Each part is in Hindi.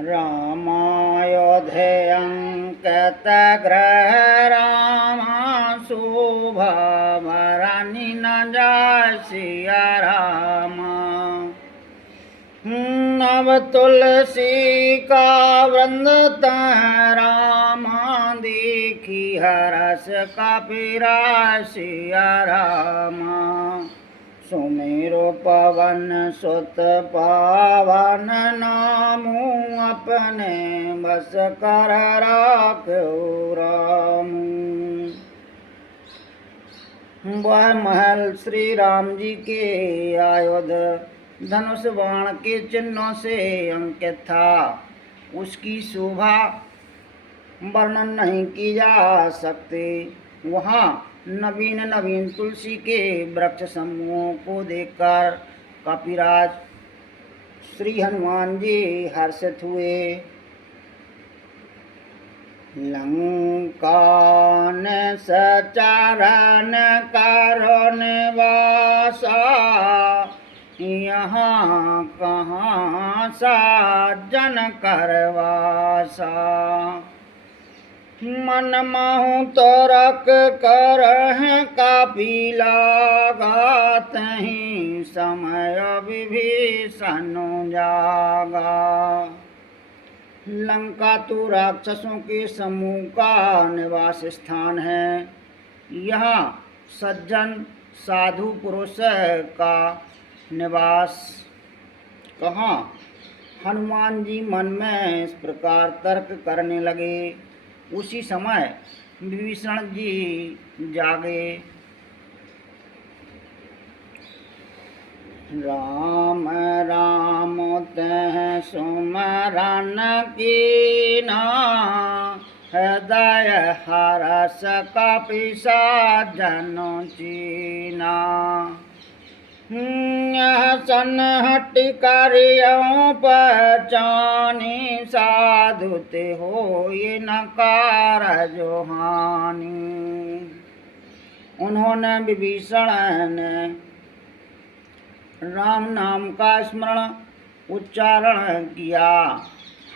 रामायोध्यङ्कतग्रह रामा शुभमरानि न जाय सिया रामा। नव तुलसी का वृंद तह रामा देखी हरस कपिरा सिया रामा। सुमेरु पवन सुत पावन नामु अपने बस कर राख्यो रामू। वह महल श्री राम जी के आयुध धनुष बाण के चिन्हों से अंकित था। उसकी शोभा वर्णन नहीं की जा सकती। वहाँ नवीन नवीन तुलसी के वृक्ष समूहों को देखकर कपिराज श्री हनुमान जी हर्षित हुए। लंका ने सचारण करो निवासा, यहाँ कहाँ साजन करवासा। मन माहू तो रख कर काफिला गातहीं समय विभीषण जागा। लंका तो राक्षसों के समूह का निवास स्थान है। यहाँ सज्जन साधु पुरुष का निवास कहाँ। हनुमान जी मन में इस प्रकार तर्क करने लगे। उसी समय विभीषण जी जागे। राम राम तह सुमरन कीना, हृदय हरस कपिसा जनो चीना। सन हट करियों पहचानी, साधु ते हो ये नकार जो हानि। उन्होंने विभीषण ने राम नाम का स्मरण उच्चारण किया।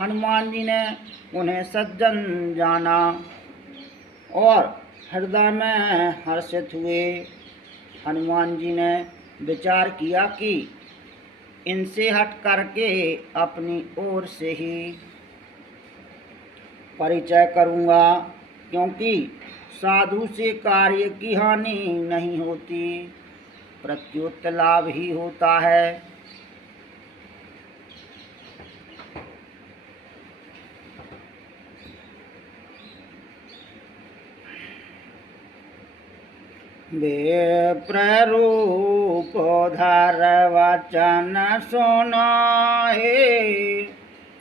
हनुमान जी ने उन्हें सज्जन जाना और हृदय में हर्षित हुए। हनुमान जी ने विचार किया कि इनसे हट करके अपनी ओर से ही परिचय करूँगा, क्योंकि साधु से कार्य की हानि नहीं होती, प्रत्युत लाभ ही होता है। विप्ररूप धर वचन सुनाए,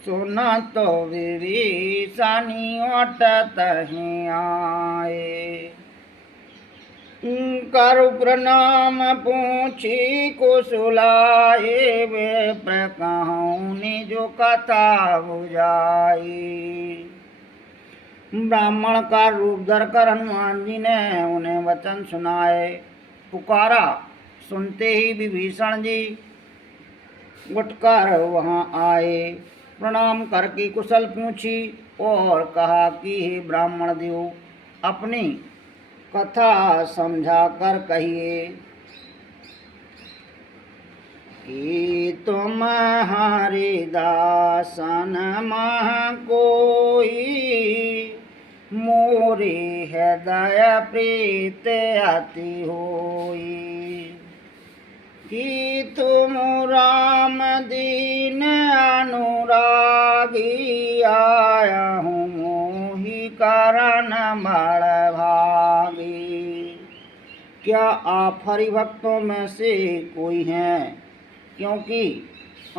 सुनत विभीषणी अटत ही आए। करु प्रणाम पूछी कुशलाए, विप्र कहूँ निज कथा बुझाई। ब्राह्मण का रूप धरकर हनुमान जी ने उन्हें वचन सुनाए। पुकारा सुनते ही विभीषण जी उठकर वहाँ आए। प्रणाम करके कुशल पूछी और कहा कि हे ब्राह्मण देव, अपनी कथा समझा कर कहिए कि तुम हरिदासन मह कोई, मोरे हृदय प्रीत अति होई। कि तुम राम दीन अनुरागी, आया हूँ मोहि करन बड़ भागी। क्या आप हरिभक्तों में से कोई हैं? क्योंकि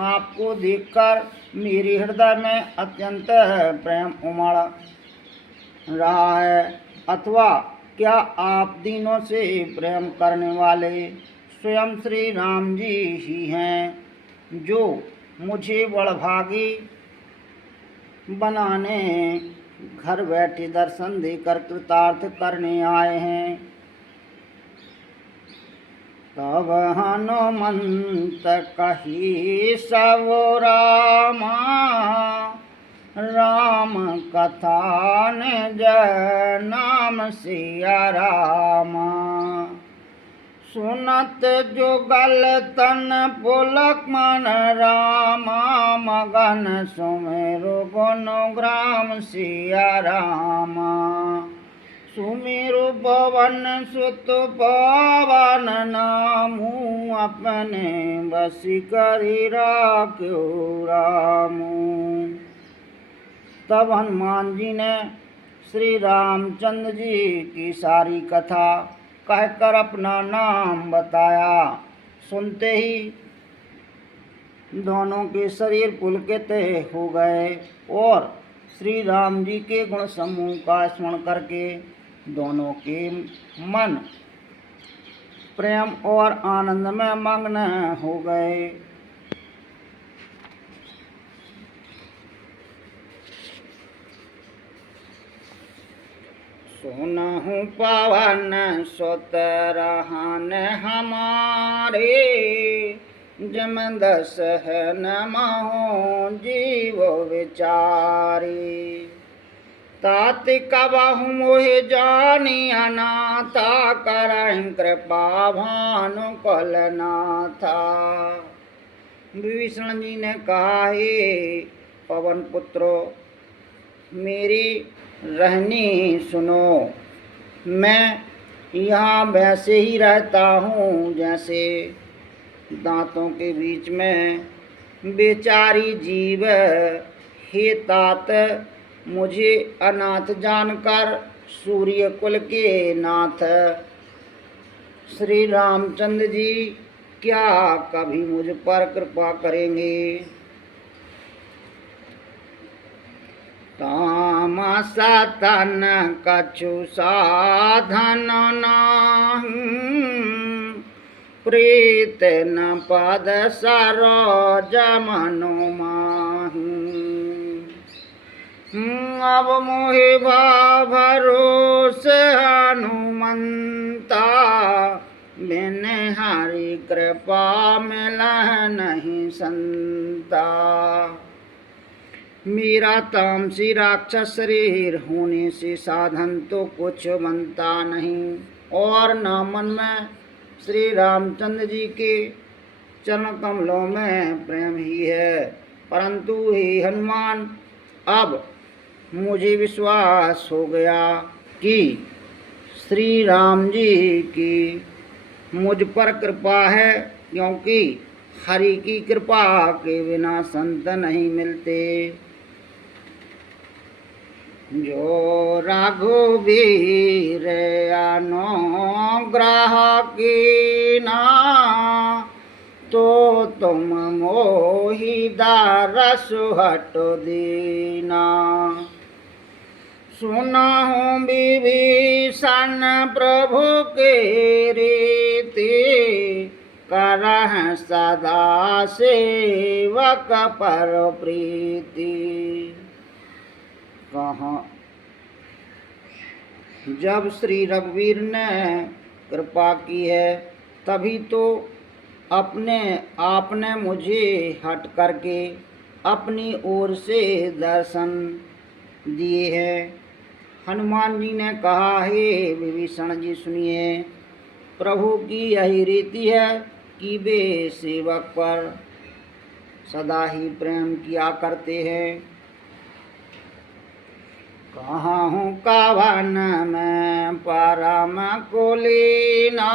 आपको देखकर मेरे हृदय में अत्यंत प्रेम उमड़ रहा है। अथवा क्या आप दीनों से प्रेम करने वाले स्वयं श्री राम जी ही हैं, जो मुझे बड़भागी बनाने घर बैठे दर्शन देकर कृतार्थ करने आए हैं। तब हनुमंत कही सब रामा, राम कथा ने जय नाम सिया राम। सुनत जुगल तन पुलक मन रामा, मगन सुमेरु गुण ग्राम सिया रामा। सुमेरु पवन सुत पवन नामू, अपने बसी करी राख्यो रामू। तब हनुमान जी ने श्री रामचंद्र जी की सारी कथा कहकर अपना नाम बताया। सुनते ही दोनों के शरीर पुलकित हो गए और श्री राम जी के गुण समूह का स्मरण करके दोनों के मन प्रेम और आनंद में मग्न हो गए। सुनहु पवन सुत रहन हमारे, जम दस है नमो जीव विचारी। तात कबहु मोह जानी अनाथा, करहिं कृपा भानु कल नाथा। विभीषण जी ने कहा, हे पवन पुत्रो, मेरी रहनी सुनो। मैं यहाँ वैसे ही रहता हूँ जैसे दांतों के बीच में बेचारी जीव। हे तात, मुझे अनाथ जानकर सूर्य कुल के नाथ श्री रामचंद्र जी क्या कभी मुझ पर कृपा करेंगे? तामसा तन कछु साधन नाहि, प्रीत न पद सरोज मनो माहि। अब मोहि भरोस हनुमंता, बिन हरि कृपा मिलह नहीं संता। मेरा तामसी राक्षस शरीर होने से साधन तो कुछ बनता नहीं, और न मन में श्री रामचंद्र जी के चरण कमलों में प्रेम ही है। परंतु हे हनुमान, अब मुझे विश्वास हो गया कि श्री राम जी की मुझ पर कृपा है, क्योंकि हरि की कृपा के बिना संत नहीं मिलते। जो रघुवीर अनुग्रह कीना, तो तुम मोहि दारसु हटो दीना। सुनहु विभीषण प्रभु के रीति, करह सदा सेवक पर प्रीति। कहाँ जब श्री रघुवीर ने कृपा की है, तभी तो अपने आपने मुझे हट करके अपनी ओर से दर्शन दिए हैं। हनुमान जी ने कहा, हे विभीषण जी सुनिए, प्रभु की यही रीति है कि वे सेवक पर सदा ही प्रेम किया करते हैं। कहूँ कवन में परम कुलीना,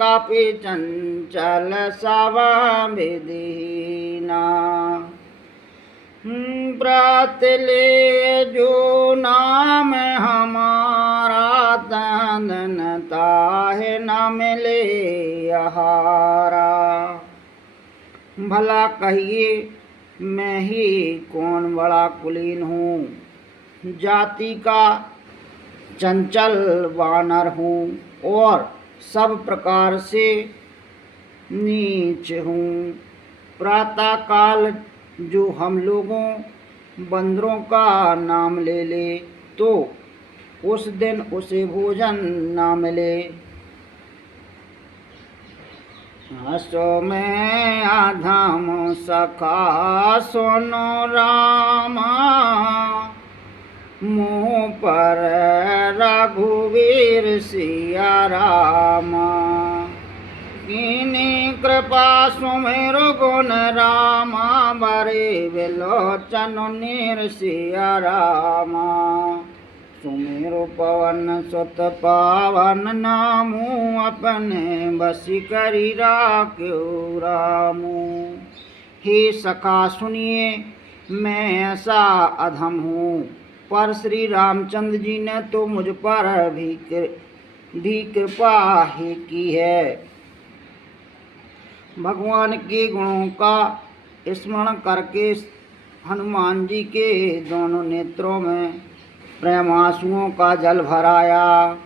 कपि चंचल सब विधीना। व्रत ले जो नाम हमारा, तन ताहे न मिले आहारा। भला कहिए मैं ही कौन बड़ा कुलीन हूँ, जाति का चंचल वानर हूँ और सब प्रकार से नीच हूँ। प्रातः काल जो हम लोगों बंदरों का नाम ले ले, तो उस दिन उसे भोजन ना मिले। हसो में आधम सखा सोनो रामा, मुँह पर रघुवीर सिया रामा। कीनी कृपा सुमेरु गुण रामा, बरे विलोचन नीर सिया रामा। सुमेरु पवन सुत पावन नामू, अपने बसी करी राख्यो रामू। हे सखा सुनिए, मैं ऐसा अधम हूँ, पर श्री रामचंद्र जी ने तो मुझ पर भी कृपा ही की है। भगवान के गुणों का स्मरण करके हनुमान जी के दोनों नेत्रों में प्रेम आंसुओं का जल भराया।